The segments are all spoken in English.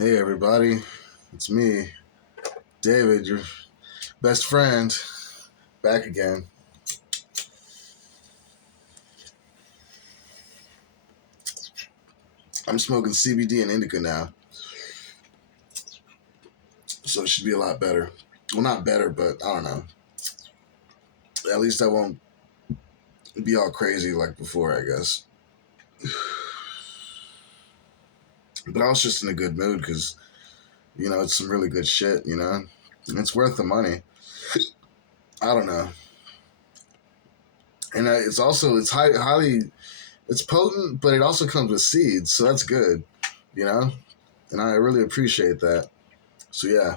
Hey everybody, it's me, David, your best friend, back again. I'm smoking CBD and indica now, so it should be a lot better. Well, not better, but I don't know. At least I won't be all crazy like before, I guess. But I was just in a good mood because, it's some really good shit, And it's worth the money. I don't know. And it's it's potent, but it also comes with seeds, so that's good, you know? And I really appreciate that. So yeah.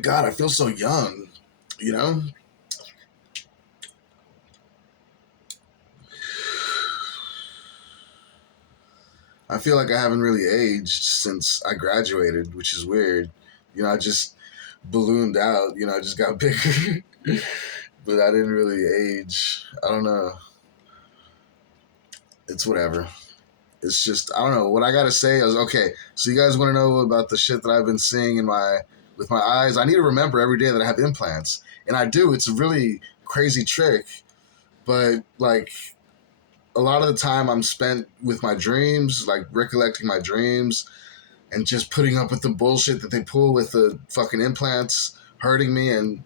God, I feel so young, you know? I feel like I haven't really aged since I graduated, which is weird. I just ballooned out, I just got bigger. But I didn't really age. I don't know. It's whatever. It's just, I don't know. What I gotta say is, okay, so you guys wanna know about the shit that I've been seeing with my eyes? I need to remember every day that I have implants. And I do. It's a really crazy trick. But like a lot of the time I'm spent with my dreams, like recollecting my dreams and just putting up with the bullshit that they pull with the fucking implants hurting me. And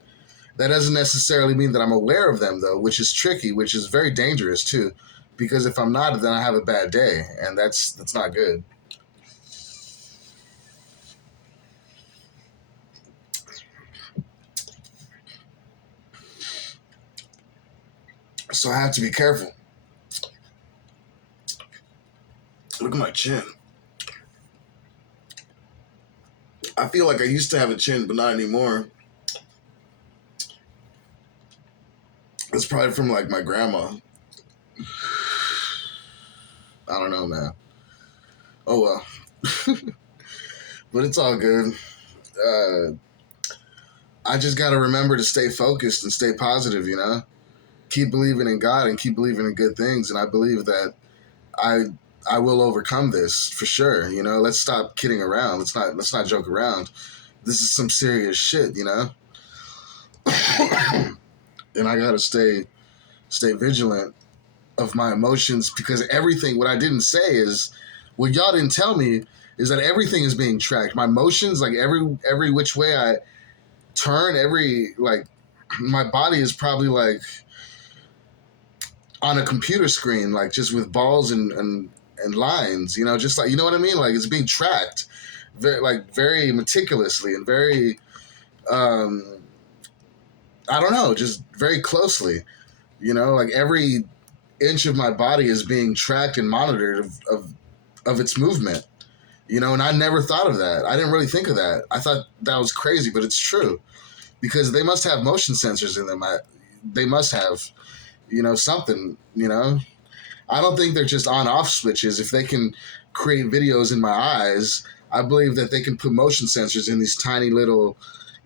that doesn't necessarily mean that I'm aware of them though, which is tricky, which is very dangerous too. Because if I'm not, then I have a bad day, and that's not good. So I have to be careful. Look at my chin. I feel like I used to have a chin, but not anymore. It's probably from like my grandma. I don't know, man. Oh well. But it's all good. I just got to remember to stay focused and stay positive, Keep believing in God and keep believing in good things. And I believe that I I will overcome this for sure. Let's stop kidding around. Let's not joke around. This is some serious shit, And I gotta stay vigilant of my emotions because everything. What I didn't say is, what y'all didn't tell me is that everything is being tracked. My emotions, like every which way I turn, my body is probably like on a computer screen, like just with balls and lines, just like, you know what I mean? Like it's being tracked very meticulously and very, I don't know, just very closely, like every inch of my body is being tracked and monitored of its movement, and I never thought of that. I didn't really think of that. I thought that was crazy, but it's true because they must have motion sensors in them. They must have, something, I don't think they're just on-off switches. If they can create videos in my eyes, I believe that they can put motion sensors in these tiny little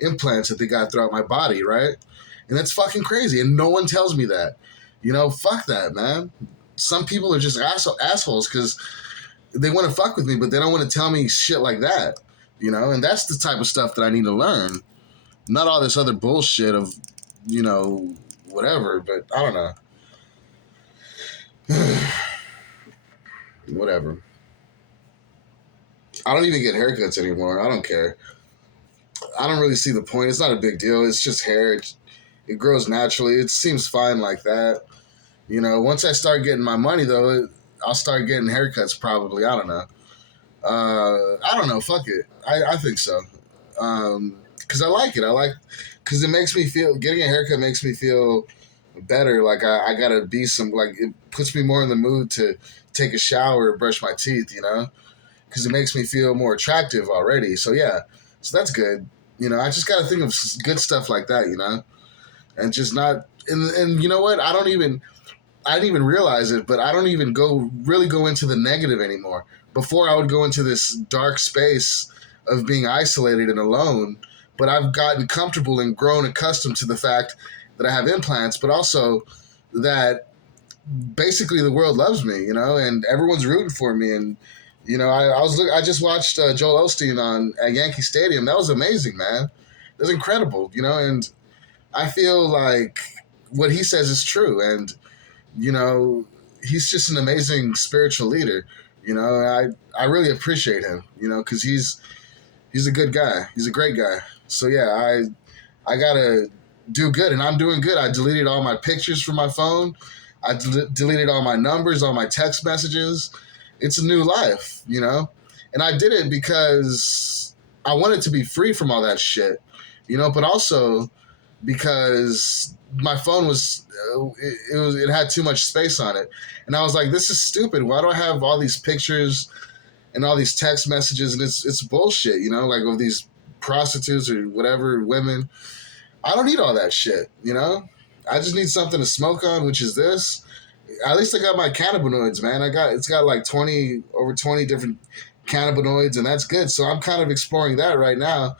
implants that they got throughout my body, right? And that's fucking crazy. And no one tells me that. Fuck that, man. Some people are just assholes because they want to fuck with me, but they don't want to tell me shit like that, And that's the type of stuff that I need to learn. Not all this other bullshit of, whatever, but I don't know. Whatever. I don't even get haircuts anymore. I don't care. I don't really see the point. It's not a big deal. It's just hair. It grows naturally. It seems fine like that. Once I start getting my money, though, I'll start getting haircuts probably. I don't know. I don't know. Fuck it. I think so. Because I like it. Because it makes me feel, getting a haircut makes me feel better. Like I gotta be like, it puts me more in the mood to take a shower, brush my teeth, because it makes me feel more attractive already. So yeah, so that's good. I just gotta think of good stuff like that, and just not. And you know what? I didn't even realize it, but I don't even really go into the negative anymore. Before I would go into this dark space of being isolated and alone, but I've gotten comfortable and grown accustomed to the fact that I have implants, but also that basically the world loves me, and everyone's rooting for me. And I just watched Joel Osteen on at Yankee Stadium. That was amazing, man. It was incredible, and I feel like what he says is true. And he's just an amazing spiritual leader. I really appreciate him. Because he's a good guy. He's a great guy. So yeah, I gotta do good, and I'm doing good. I deleted all my pictures from my phone. I deleted all my numbers, all my text messages. It's a new life, and I did it because I wanted to be free from all that shit, but also because my phone it had too much space on it, and I was like, this is stupid. Why do I have all these pictures and all these text messages? And it's bullshit, like of these prostitutes or whatever women. I don't need all that shit, I just need something to smoke on, which is this. At least I got my cannabinoids, man. It's got like over 20 different cannabinoids, and that's good. So I'm kind of exploring that right now,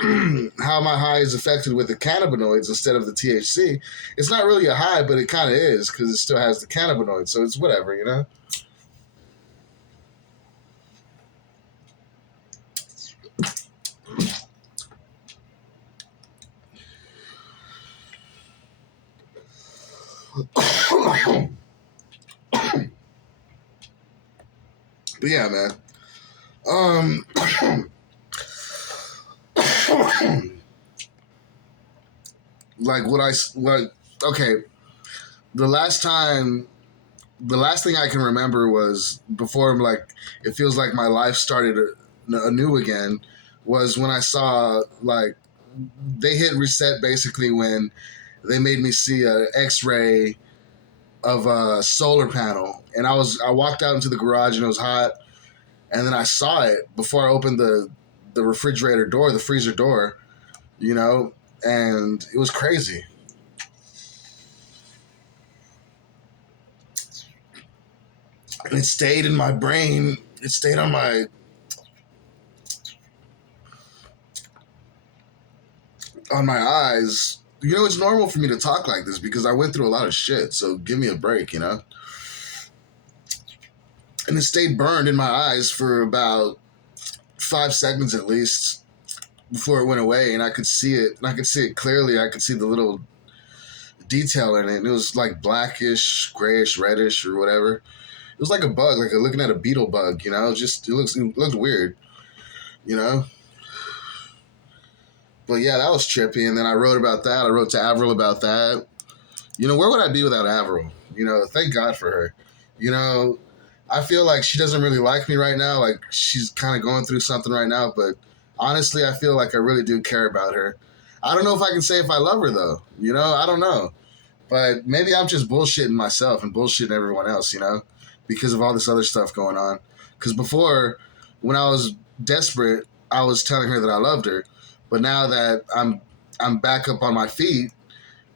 how my high is affected with the cannabinoids instead of the THC. It's not really a high, but it kind of is because it still has the cannabinoids. So it's whatever. But yeah, man. Okay, the last thing I can remember was before, like, it feels like my life started anew again, was when I saw, like, they hit reset basically when they made me see an X-ray of a solar panel, and I walked out into the garage and it was hot, and then I saw it before I opened the refrigerator door, the freezer door, and it was crazy. And it stayed in my brain. It stayed on my eyes. It's normal for me to talk like this because I went through a lot of shit. So give me a break, And it stayed burned in my eyes for about 5 seconds at least before it went away, and I could see it. And I could see it clearly. I could see the little detail in it. And it was like blackish, grayish, reddish, or whatever. It was like a bug, like looking at a beetle bug. It looked weird. But yeah, that was trippy. And then I wrote about that. I wrote to Avril about that. Where would I be without Avril? Thank God for her. I feel like she doesn't really like me right now. Like, she's kind of going through something right now. But honestly, I feel like I really do care about her. I don't know if I can say if I love her, though. I don't know. But maybe I'm just bullshitting myself and bullshitting everyone else, because of all this other stuff going on. Because before, when I was desperate, I was telling her that I loved her. But now that I'm back up on my feet,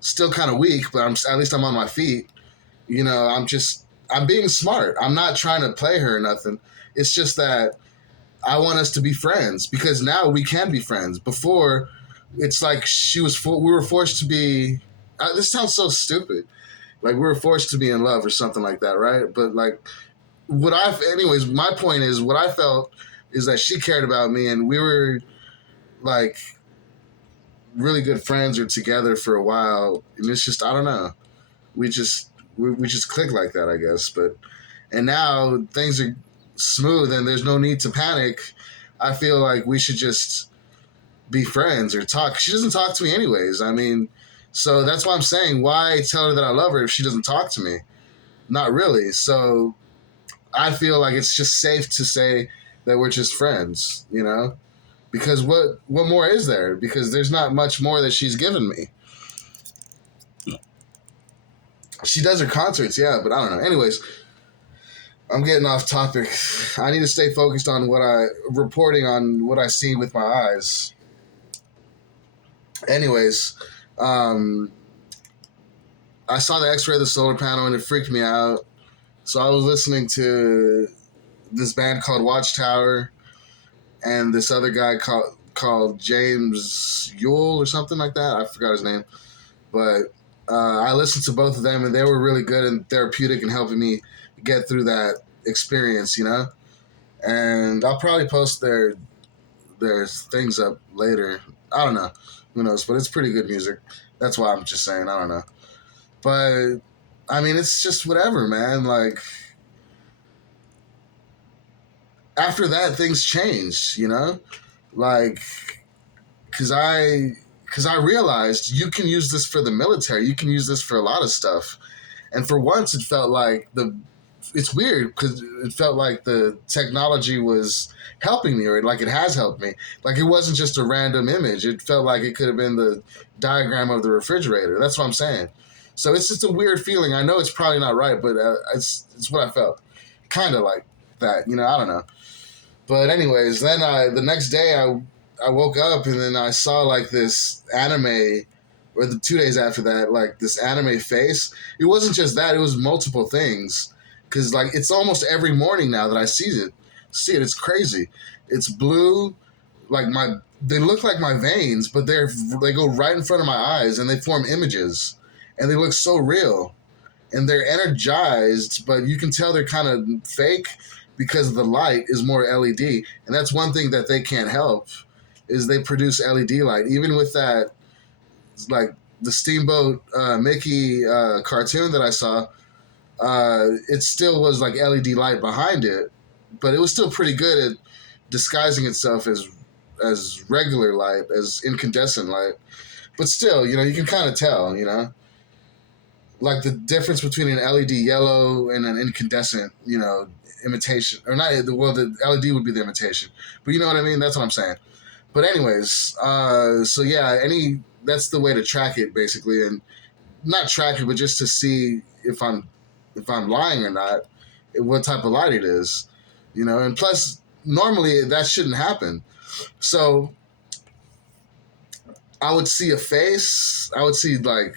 still kind of weak, but at least I'm on my feet. I'm being smart. I'm not trying to play her or nothing. It's just that I want us to be friends because now we can be friends. Before, it's like we were forced to be. This sounds so stupid. Like we were forced to be in love or something like that, right? But like, anyways, my point is what I felt is that she cared about me and we were like really good friends or together for a while, and it's just I don't know, we just click like that, I guess. And now things are smooth and there's no need to panic. I feel like we should just be friends or talk. She doesn't talk to me anyways. I mean, so that's why I'm saying, why tell her that I love her if she doesn't talk to me? Not really. So I feel like it's just safe to say that we're just friends, because what more is there? Because there's not much more that she's given me. She does her concerts, yeah, but I don't know. Anyways, I'm getting off topic. I need to stay focused on reporting on what I see with my eyes. Anyways, I saw the X-ray of the solar panel and it freaked me out. So I was listening to this band called Watchtower and this other guy called James Yule or something like that. I forgot his name, but I listened to both of them, and they were really good and therapeutic in helping me get through that experience, you know. And I'll probably post their things up later. I don't know, who knows, but it's pretty good music. That's why I'm just saying. I don't know, but I mean, it's just whatever, man. Like after that, things changed, you know, like because I realized you can use this for the military. You can use this for a lot of stuff. And for once, it felt like it's weird because it felt like the technology was helping me, or like it has helped me. Like it wasn't just a random image. It felt like it could have been the diagram of the refrigerator. That's what I'm saying. So it's just a weird feeling. I know it's probably not right, but it's what I felt. Kind of like that, you know. I don't know. But anyways, then the next day I woke up and then I saw like this anime, or the 2 days after that, like this anime face. It wasn't just that; it was multiple things. Cause like it's almost every morning now that I see it. It's crazy. It's blue, like they look like my veins, but they go right in front of my eyes and they form images, and they look so real, and they're energized, but you can tell they're kind of fake because the light is more LED, and that's one thing that they can't help is they produce LED light. Even with that, like the Steamboat Mickey cartoon that I saw, it still was like LED light behind it, but it was still pretty good at disguising itself as regular light, as incandescent light. But still, you know, you can kind of tell, you know, like the difference between an LED yellow and an incandescent, you know, imitation, or not. Well, the LED would be the imitation, but you know what I mean. That's what I'm saying. But anyways, so yeah, that's the way to track it basically, and not track it, but just to see if I'm lying or not, what type of light it is, you know. And plus, normally that shouldn't happen. So I would see a face. I would see like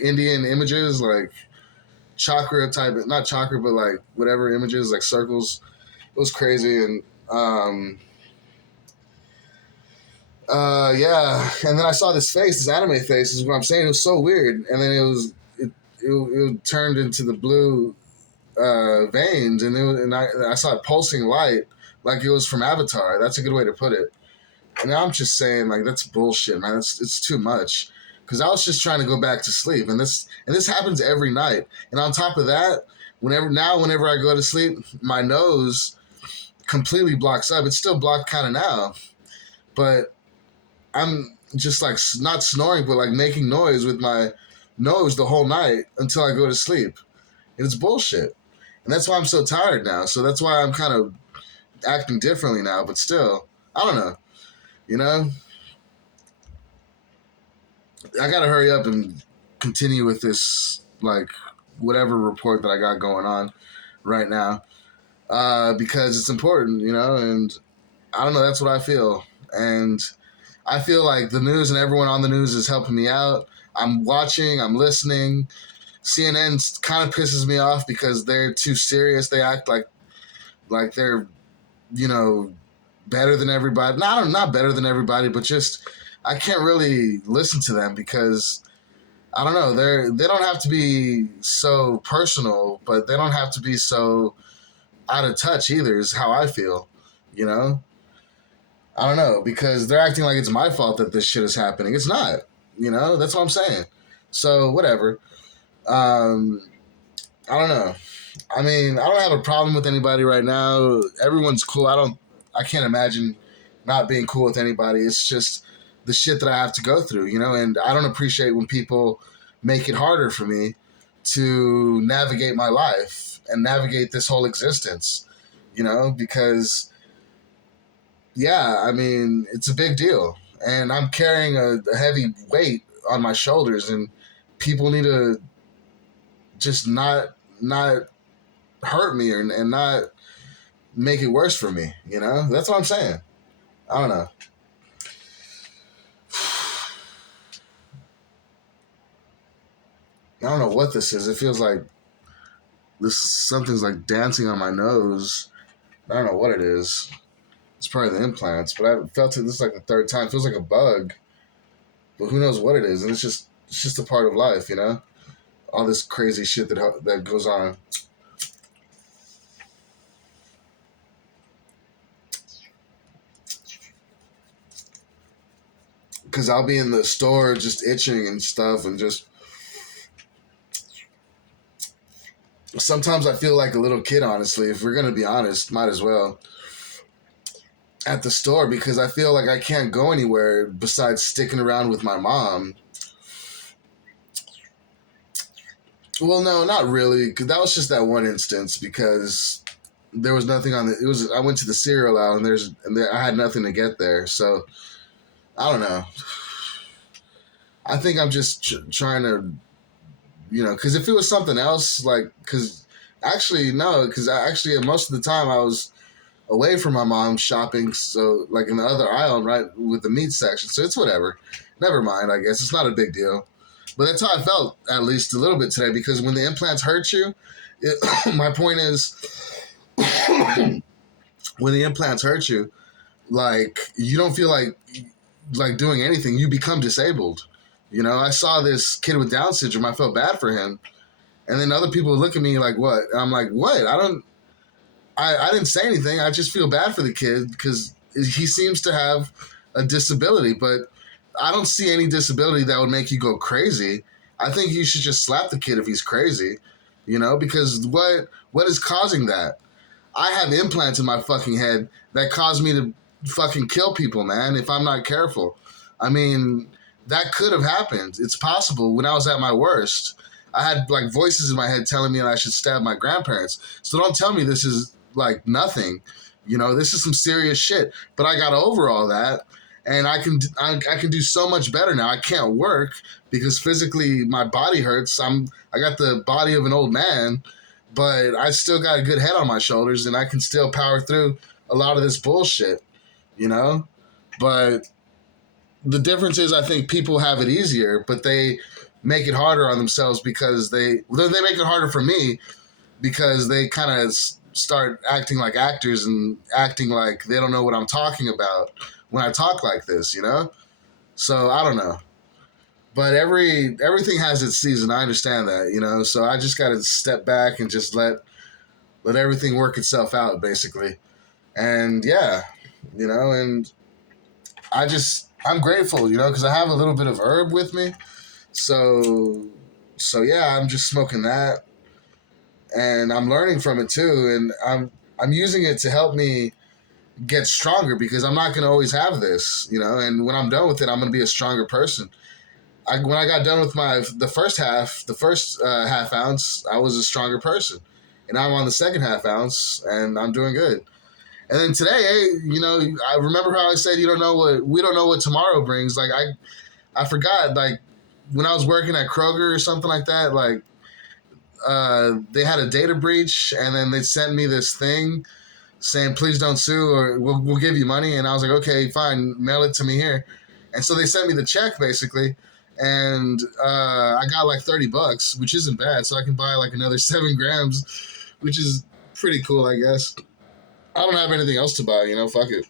Indian images, like chakra type, not chakra, but like whatever images, like circles. It was crazy, and yeah. And then I saw this face, this anime face. Is what I'm saying. It was so weird, and then it turned into the blue veins, and I saw it pulsing light like it was from Avatar. That's a good way to put it. And I'm just saying, like, that's bullshit, man. It's too much. Because I was just trying to go back to sleep, and this happens every night. And on top of that, whenever I go to sleep, my nose completely blocks up. It's still blocked kind of now, but I'm just like not snoring, but like making noise with my nose the whole night until I go to sleep. And it's bullshit. And that's why I'm so tired now. So that's why I'm kind of acting differently now. But still, I don't know. You know, I gotta hurry up and continue with this, like, whatever report that I got going on right now, because it's important, you know. And I don't know. That's what I feel, and I feel like the news and everyone on the news is helping me out. I'm watching. I'm listening. CNN kind of pisses me off because they're too serious. They act like they're, you know, better than everybody. Not better than everybody, but just I can't really listen to them because I don't know. They don't have to be so personal, but they don't have to be so out of touch either. Is how I feel, you know. I don't know, because they're acting like it's my fault that this shit is happening. It's not, you know. That's what I'm saying. So whatever. Um, I don't know. I mean, I don't have a problem with anybody right now. Everyone's cool. I can't imagine not being cool with anybody. It's just the shit that I have to go through, you know, and I don't appreciate when people make it harder for me to navigate my life and navigate this whole existence, you know, because, yeah, I mean, it's a big deal. And I'm carrying a heavy weight on my shoulders, and people need to just not hurt me and not make it worse for me, you know? That's what I'm saying. I don't know. I don't know what this is. It feels like something's like dancing on my nose. I don't know what it is. It's probably the implants, but I felt it. This is like the third time. It feels like a bug, but who knows what it is? And it's just a part of life, you know. All this crazy shit that goes on. Because I'll be in the store just itching and stuff, and just sometimes I feel like a little kid. Honestly, if we're gonna be honest, might as well at the store because I feel like I can't go anywhere besides sticking around with my mom. Well, no, not really. Cause that was just that one instance because there was nothing on the. It was I went to the cereal aisle I had nothing to get there. So I don't know. I think I'm just trying to, because if it was something else, like, because actually no, because actually most of the time I was away from my mom shopping, so like in the other aisle, right with the meat section. So it's whatever. Never mind. I guess it's not a big deal. But that's how I felt, at least a little bit today, because when the implants hurt you, my point is, when the implants hurt you, like you don't feel like doing anything. You become disabled. I saw this kid with Down syndrome. I felt bad for him, and then other people would look at me like, "What?" And I'm like, "What? I didn't say anything. I just feel bad for the kid because he seems to have a disability, but I don't see any disability that would make you go crazy. I think you should just slap the kid if he's crazy, because what is causing that? I have implants in my fucking head that cause me to fucking kill people, man, if I'm not careful. I mean, that could have happened. It's possible. When I was at my worst, I had like voices in my head telling me that I should stab my grandparents. So don't tell me this is like nothing. This is some serious shit. But I got over all that, and I can do so much better now. I can't work because physically my body hurts. I got the body of an old man, but I still got a good head on my shoulders, and I can still power through a lot of this bullshit. But the difference is, I think people have it easier, but they make it harder on themselves because they make it harder for me because they kind of start acting like actors and acting like they don't know what I'm talking about when I talk like this, So I don't know, but everything has its season. I understand that, So I just got to step back and just let everything work itself out, basically. And yeah, and I'm grateful, because I have a little bit of herb with me. So yeah, I'm just smoking that, and I'm learning from it too, and I'm using it to help me get stronger because I'm not going to always have this, and when I'm done with it, I'm going to be a stronger person. When I got done with the first half ounce, I was a stronger person, and I'm on the second half ounce, and I'm doing good. And then today, hey, I remember how I said we don't know what tomorrow brings. Like I forgot, like when I was working at Kroger or something like that, like they had a data breach, and then they sent me this thing saying, "Please don't sue, or we'll give you money." And I was like, "Okay, fine, mail it to me here." And so they sent me the check basically, and I got like $30, which isn't bad. So I can buy like another 7 grams, which is pretty cool, I guess. I don't have anything else to buy, fuck it.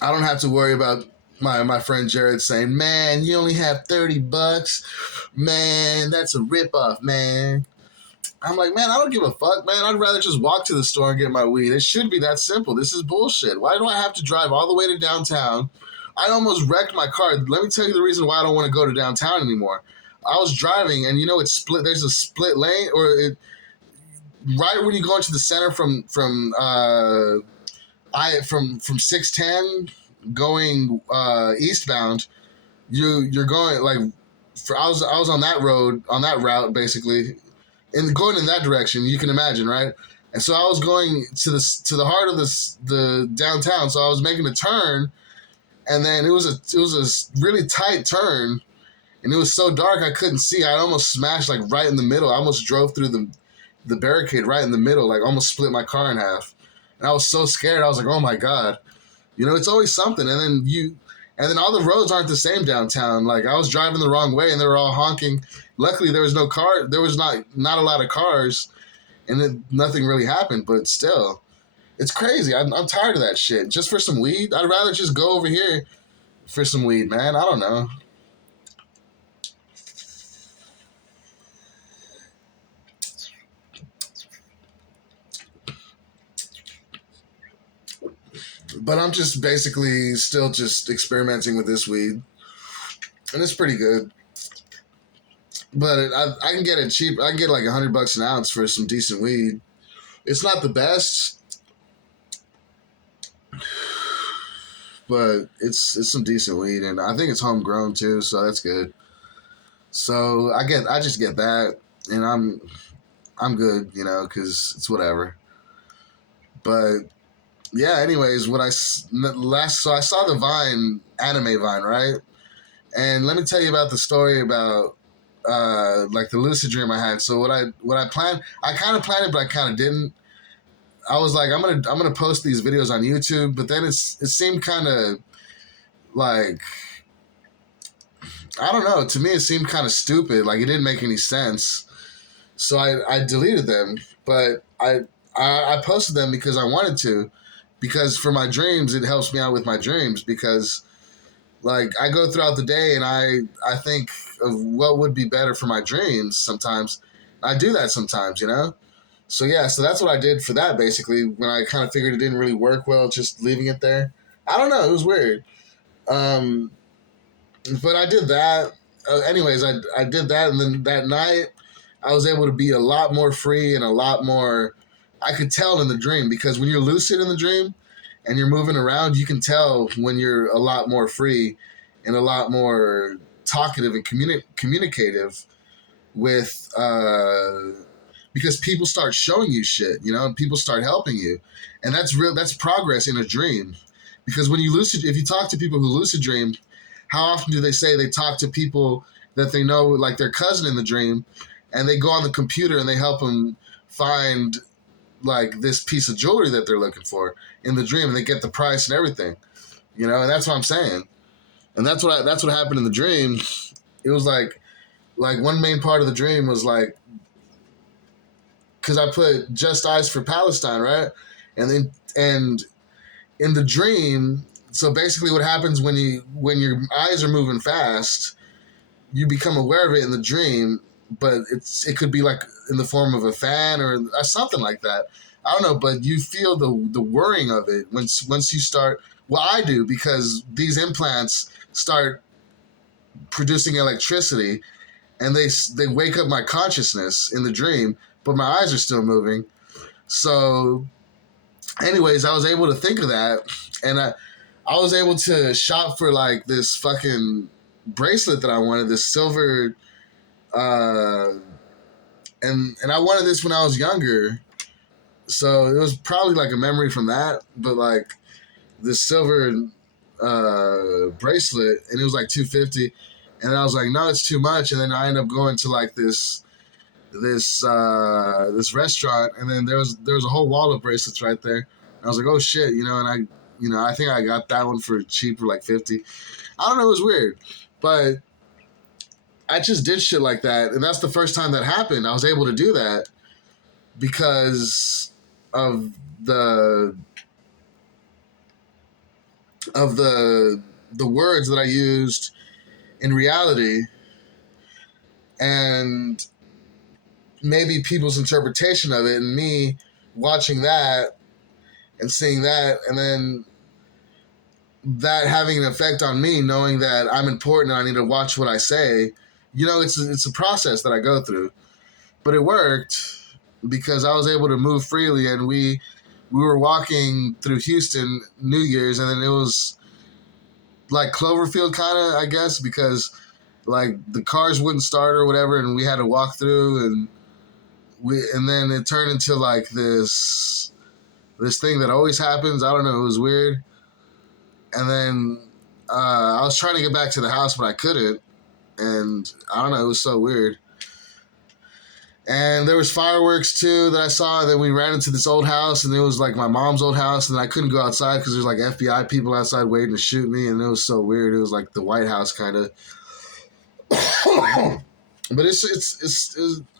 I don't have to worry about my friend Jared saying, "Man, you only have $30. Man, that's a ripoff, man." I'm like, man, I don't give a fuck, man. I'd rather just walk to the store and get my weed. It should be that simple. This is bullshit. Why do I have to drive all the way to downtown? I almost wrecked my car. Let me tell you the reason why I don't want to go to downtown anymore. I was driving, and it's split. There's a split lane, right when you go into the center from 610 going eastbound. You're going like I was on that route basically, and going in that direction. You can imagine, right? And so I was going to the heart of the downtown. So I was making a turn, and then it was a really tight turn. And it was so dark I couldn't see. I almost smashed like right in the middle. I almost drove through the barricade right in the middle, like almost split my car in half. And I was so scared. I was like, oh my God. It's always something. And then all the roads aren't the same downtown. Like I was driving the wrong way and they were all honking luckily there was no car. There was not a lot of cars, and then nothing really happened. But still, it's crazy. I'm tired of that shit. Just for some weed, I'd rather just go over here for some weed, man. I don't know. But I'm just basically still just experimenting with this weed, and it's pretty good. But I can get it cheap. I can get like $100 an ounce for some decent weed. It's not the best, but it's some decent weed, and I think it's homegrown too, so that's good. So I just get that, and I'm good, you know, because it's whatever. But yeah, anyways, so I saw the Vine anime Vine, right? And let me tell you about the story about like the lucid dream I had. So what I planned, I kind of planned it, but I kind of didn't. I was like, I'm gonna post these videos on YouTube, but then it seemed kind of like, I don't know. To me, it seemed kind of stupid. Like it didn't make any sense. So I deleted them, but I posted them because I wanted to, because for my dreams it helps me out with my dreams, because like I go throughout the day and I think of what would be better for my dreams sometimes. I do that sometimes, you know? So yeah, so that's what I did for that basically when I kind of figured it didn't really work well just leaving it there. I don't know, it was weird. Um, but I did that. Anyways, I did that, and then that night I was able to be a lot more free and a lot more. I could tell in the dream, because when you're lucid in the dream and you're moving around, you can tell when you're a lot more free and a lot more talkative and communicative with. Because people start showing you shit, you know, and people start helping you, and that's real. That's progress in a dream, because when you lucid, if you talk to people who lucid dream, how often do they say they talk to people that they know, like their cousin in the dream, and they go on the computer and they help them find like this piece of jewelry that they're looking for in the dream, and they get the price and everything, you know, and that's what I'm saying, and that's what happened in the dream. It was like one main part of the dream was like, because I put Just Eyes for Palestine, right, and in the dream. So basically, what happens when your eyes are moving fast, you become aware of it in the dream, but it could be like in the form of a fan or something like that. I don't know, but you feel the whirring of it once you start. Well, I do, because these implants start producing electricity, and they wake up my consciousness in the dream, but my eyes are still moving. So, anyways, I was able to think of that, and I was able to shop for like this fucking bracelet that I wanted, this silver, and I wanted this when I was younger, so it was probably like a memory from that. But like this silver bracelet, and it was like $250, and I was like, no, it's too much. And then I ended up going to like this restaurant, and then there was a whole wall of bracelets right there. And I was like, oh shit, you know, and I think I got that one for cheap for like 50. I don't know, it was weird, but I just did shit like that, and that's the first time that happened. I was able to do that because of the words that I used in reality, and maybe people's interpretation of it, and me watching that and seeing that, and then that having an effect on me, knowing that I'm important and I need to watch what I say. You know, it's a process that I go through, but it worked because I was able to move freely, and we were walking through Houston New Year's, and then it was like Cloverfield kind of, I guess, because like the cars wouldn't start or whatever, and we had to walk through, and then it turned into like this thing that always happens. I don't know, it was weird. And then I was trying to get back to the house, but I couldn't. And I don't know, it was so weird. And there was fireworks too that I saw. And then we ran into this old house, and it was like my mom's old house. And I couldn't go outside because there's like FBI people outside waiting to shoot me. And it was so weird. It was like the White House kind of. But it's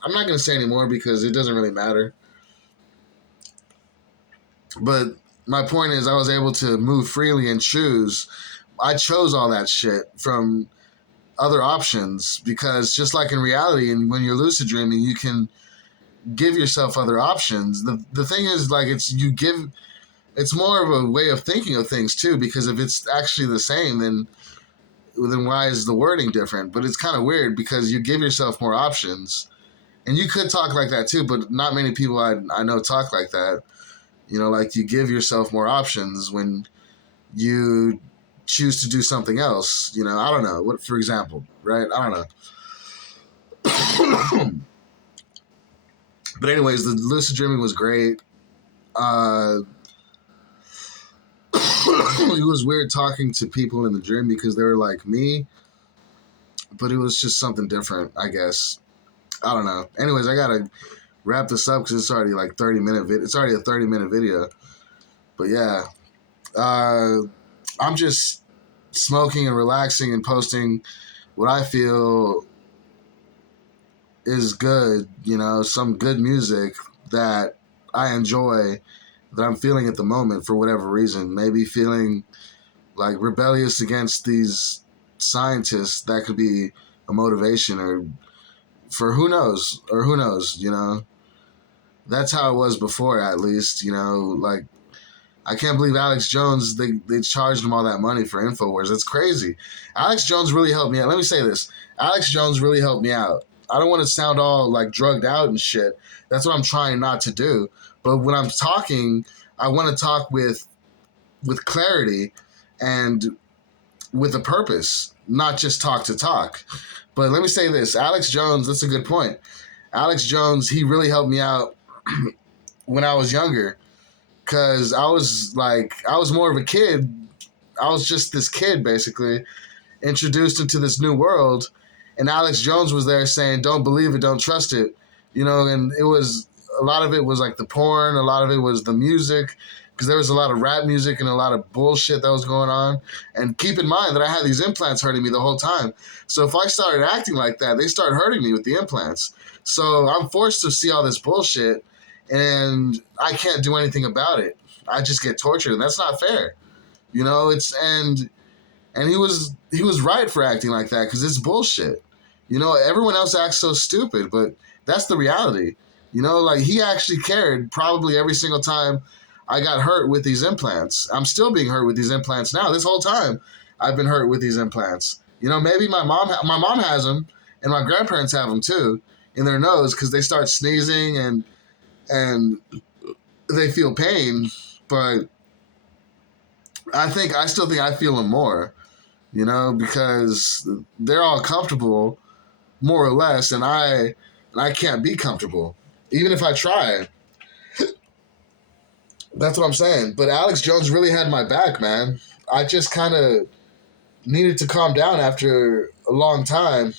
I'm not gonna say anymore because it doesn't really matter. But my point is, I was able to move freely and choose. I chose all that shit from other options because just like in reality, and when you're lucid dreaming, you can give yourself other options. The thing is, like, it's more of a way of thinking of things too, because if it's actually the same, then why is the wording different? But it's kind of weird because you give yourself more options, and you could talk like that too, but not many people I know talk like that. You know, like you give yourself more options when you choose to do something else. You know, I don't know what, for example, right? I don't know. But anyways, the lucid dreaming was great. Uh, it was weird talking to people in the dream because they were like me, but it was just something different, I guess. I don't know. Anyways, I gotta wrap this up because it's already like 30-minute. It's already a 30-minute video. But yeah, I'm just smoking and relaxing and posting what I feel is good. You know, some good music that I enjoy, that I'm feeling at the moment for whatever reason. Maybe feeling like rebellious against these scientists. That could be a motivation, or for who knows, you know. That's how it was before, at least, you know. Like, I can't believe Alex Jones, they charged him all that money for InfoWars. That's crazy. Alex Jones really helped me out. Let me say this. Alex Jones really helped me out. I don't want to sound all like drugged out and shit. That's what I'm trying not to do. But when I'm talking, I want to talk with clarity and with a purpose, not just talk to talk. But let me say this. Alex Jones, that's a good point. Alex Jones, he really helped me out when I was younger, because I was more of a kid. I was just this kid, basically, introduced into this new world. And Alex Jones was there saying, don't believe it, don't trust it. You know, and it was, a lot of it was like the porn, a lot of it was the music, because there was a lot of rap music and a lot of bullshit that was going on. And keep in mind that I had these implants hurting me the whole time. So if I started acting like that, they start hurting me with the implants. So I'm forced to see all this bullshit, and I can't do anything about it. I just get tortured, and that's not fair. You know, and he was right for acting like that, because it's bullshit. You know, everyone else acts so stupid, but that's the reality. You know, like, he actually cared probably every single time I got hurt with these implants. I'm still being hurt with these implants now. This whole time I've been hurt with these implants. You know, maybe my mom has them, and my grandparents have them too in their nose, because they start sneezing and they feel pain. But I still think I feel them more, you know, because they're all comfortable more or less, and I can't be comfortable even if I try. That's what I'm saying. But Alex Jones really had my back, man. I just kind of needed to calm down after a long time,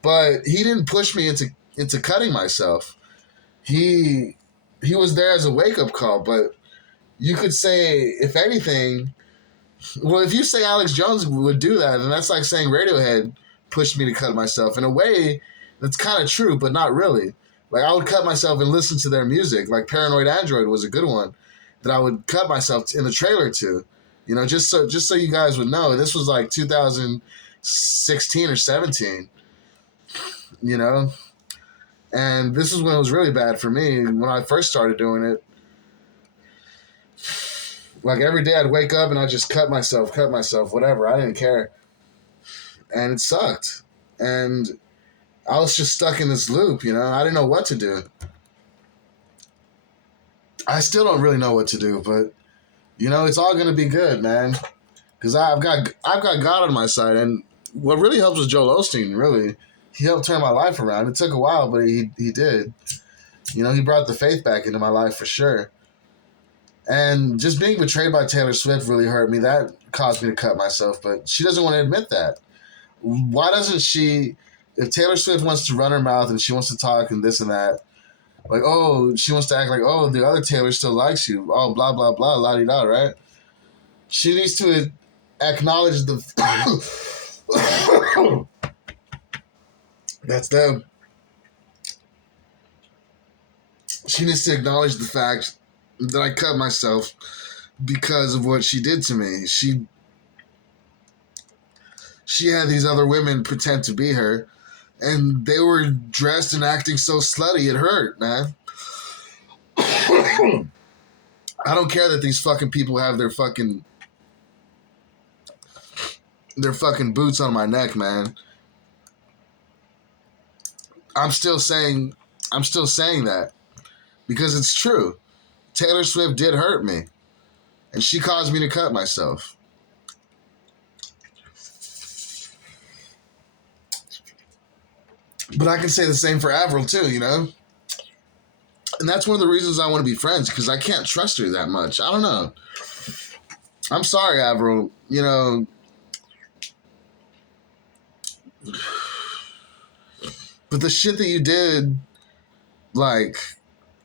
but he didn't push me into cutting myself. He he was there as a wake up call, but you could say, if anything, well, if you say Alex Jones would do that, then that's like saying Radiohead pushed me to cut myself. In a way, that's kind of true, but not really. Like, I would cut myself and listen to their music. Like, Paranoid Android was a good one that I would cut myself in the trailer to. You know, just so you guys would know, this was like 2016 or 17. You know, and this is when it was really bad for me when I first started doing it. Like, every day I'd wake up and I'd just cut myself, whatever. I didn't care. And it sucked. And I was just stuck in this loop, you know? I didn't know what to do. I still don't really know what to do, but, you know, it's all going to be good, man. Because I've got God on my side. And what really helps was Joel Osteen, really. He helped turn my life around. It took a while, but he did. You know, he brought the faith back into my life for sure. And just being betrayed by Taylor Swift really hurt me. That caused me to cut myself, but she doesn't want to admit that. Why doesn't she, if Taylor Swift wants to run her mouth and she wants to talk and this and that, like, oh, she wants to act like, oh, the other Taylor still likes you, oh, blah, blah, blah, la-di-da, right? She needs to acknowledge the That's them. She needs to acknowledge the fact that I cut myself because of what she did to me. She had these other women pretend to be her, and they were dressed and acting so slutty it hurt, man. I don't care that these fucking people have their fucking boots on my neck, man. I'm still saying that because it's true. Taylor Swift did hurt me, and she caused me to cut myself. But I can say the same for Avril too, you know? And that's one of the reasons I want to be friends, because I can't trust her that much. I don't know. I'm sorry, Avril. You know, but the shit that you did, like,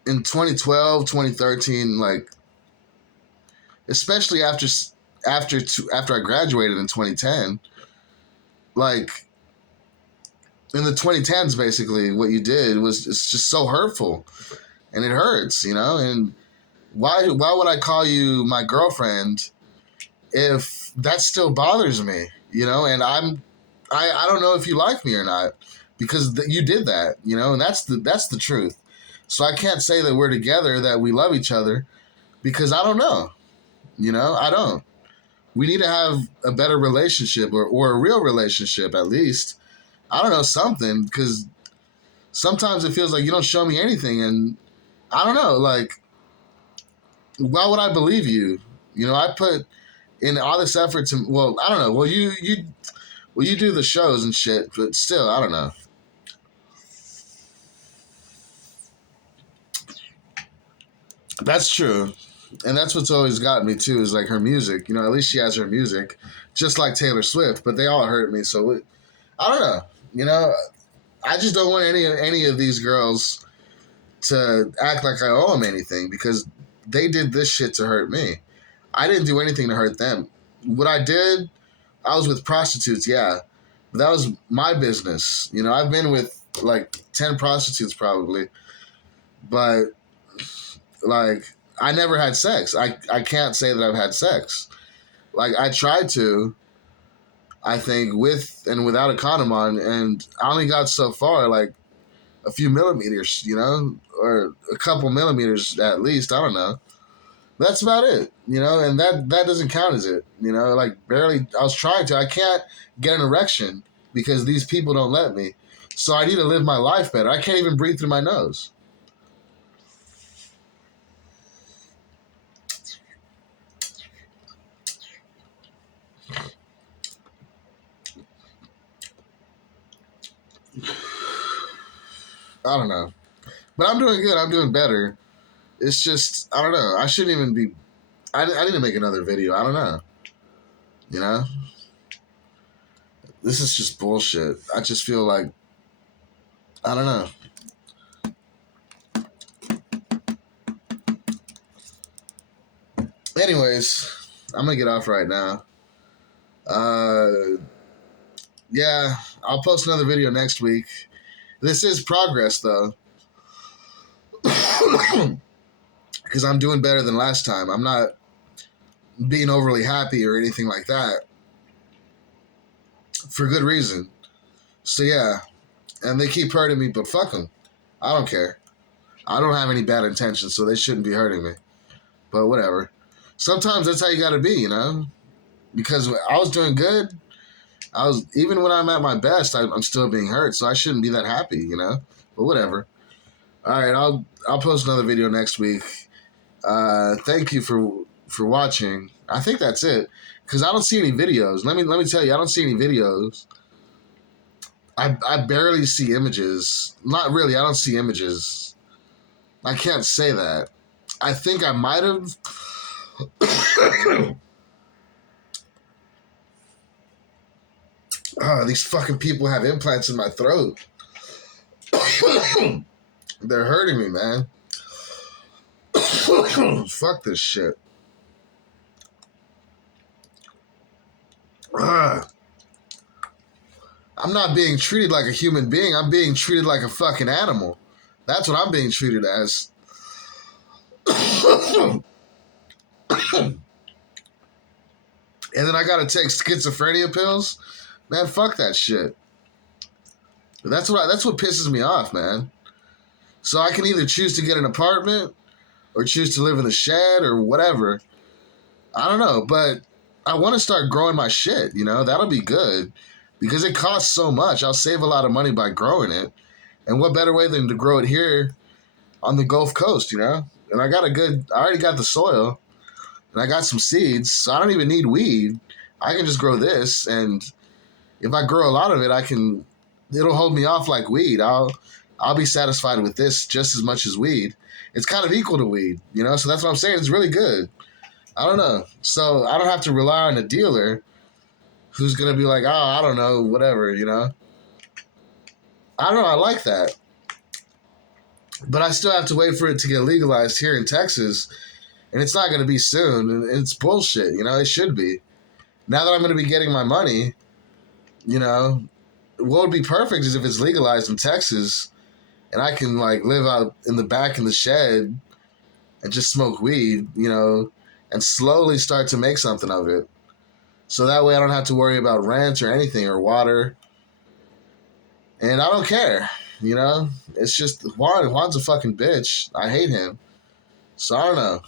in 2012, 2013, like, especially after I graduated in 2010, like, in the 2010s, basically, what you did it's just so hurtful, and it hurts, you know? And why would I call you my girlfriend if that still bothers me, you know? And I don't know if you like me or not, because you did that, you know? And that's the truth. So I can't say that we're together, that we love each other, because I don't know, you know? I don't. We need to have a better relationship, or a real relationship, at least. I don't know, something, because sometimes it feels like you don't show me anything, and I don't know, like, why would I believe you? You know, I put in all this effort to, well, I don't know. Well, you do the shows and shit, but still, I don't know. That's true. And that's what's always got me too, is like her music. You know, at least she has her music, just like Taylor Swift, but they all hurt me. So I don't know. You know, I just don't want any of these girls to act like I owe them anything, because they did this shit to hurt me. I didn't do anything to hurt them. What I did, I was with prostitutes, yeah. But that was my business. You know, I've been with like 10 prostitutes probably. But like, I never had sex. I can't say that I've had sex. Like, I tried to, I think, with and without a condom on, and I only got so far, like a few millimeters, you know, or a couple millimeters at least. I don't know. That's about it, you know, and that doesn't count as it, you know, like barely. I was trying to. I can't get an erection because these people don't let me. So I need to live my life better. I can't even breathe through my nose. I don't know. But I'm doing good. I'm doing better. It's just, I don't know. I shouldn't even be. I need to make another video. I don't know. You know? This is just bullshit. I just feel like, I don't know. Anyways, I'm going to get off right now. Yeah, I'll post another video next week. This is progress, though. Because I'm doing better than last time. I'm not being overly happy or anything like that. For good reason. So yeah, and they keep hurting me, but fuck them. I don't care. I don't have any bad intentions, so they shouldn't be hurting me. But whatever. Sometimes that's how you gotta be, you know? Because I was doing good. Even when I'm at my best, I'm still being hurt, so I shouldn't be that happy, you know? But whatever. All right, I'll post another video next week. Thank you for watching. I think that's it, because I don't see any videos. Let me tell you, I don't see any videos. I barely see images. Not really. I don't see images. I can't say that. I think I might have. Oh, these fucking people have implants in my throat. They're hurting me, man. Fuck this shit. I I'm not being treated like a human being. I'm being treated like a fucking animal. That's what I'm being treated as. And then I gotta take schizophrenia pills. Man, fuck that shit. That's what pisses me off, man. So I can either choose to get an apartment or choose to live in the shed or whatever. I don't know, but I want to start growing my shit, you know? That'll be good because it costs so much. I'll save a lot of money by growing it. And what better way than to grow it here on the Gulf Coast, you know? And I already got the soil and I got some seeds, so I don't even need weed. I can just grow this, and if I grow a lot of it, it'll hold me off like weed. I'll be satisfied with this just as much as weed. It's kind of equal to weed, you know? So that's what I'm saying. It's really good. I don't know. So I don't have to rely on a dealer who's going to be like, oh, I don't know, whatever, you know? I don't know. I like that. But I still have to wait for it to get legalized here in Texas, and it's not going to be soon. And it's bullshit, you know? It should be. Now that I'm going to be getting my money, you know, what would be perfect is if it's legalized in Texas and I can like live out in the back in the shed and just smoke weed, you know, and slowly start to make something of it. So that way I don't have to worry about rent or anything or water. And I don't care, you know? It's just Juan's a fucking bitch. I hate him. So I don't know.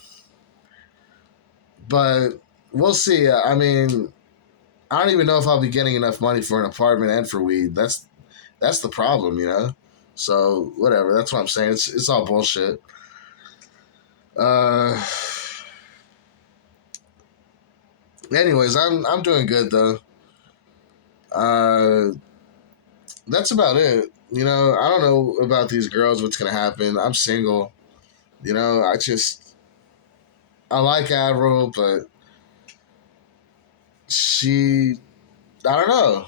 But we'll see. I mean, I don't even know if I'll be getting enough money for an apartment and for weed. That's the problem, you know? So whatever. That's what I'm saying. It's all bullshit. Anyways, I'm doing good though. That's about it. You know, I don't know about these girls. What's gonna happen? I'm single. You know, I like Avril, but she, I don't know.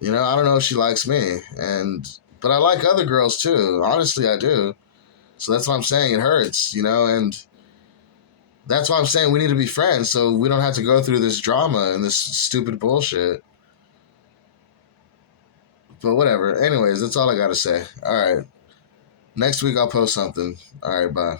You know, I don't know if she likes me, but I like other girls too. Honestly, I do. So that's why I'm saying it hurts. You know, and that's why I'm saying we need to be friends so we don't have to go through this drama and this stupid bullshit. But whatever. Anyways, that's all I gotta say. All right. Next week I'll post something. All right, bye.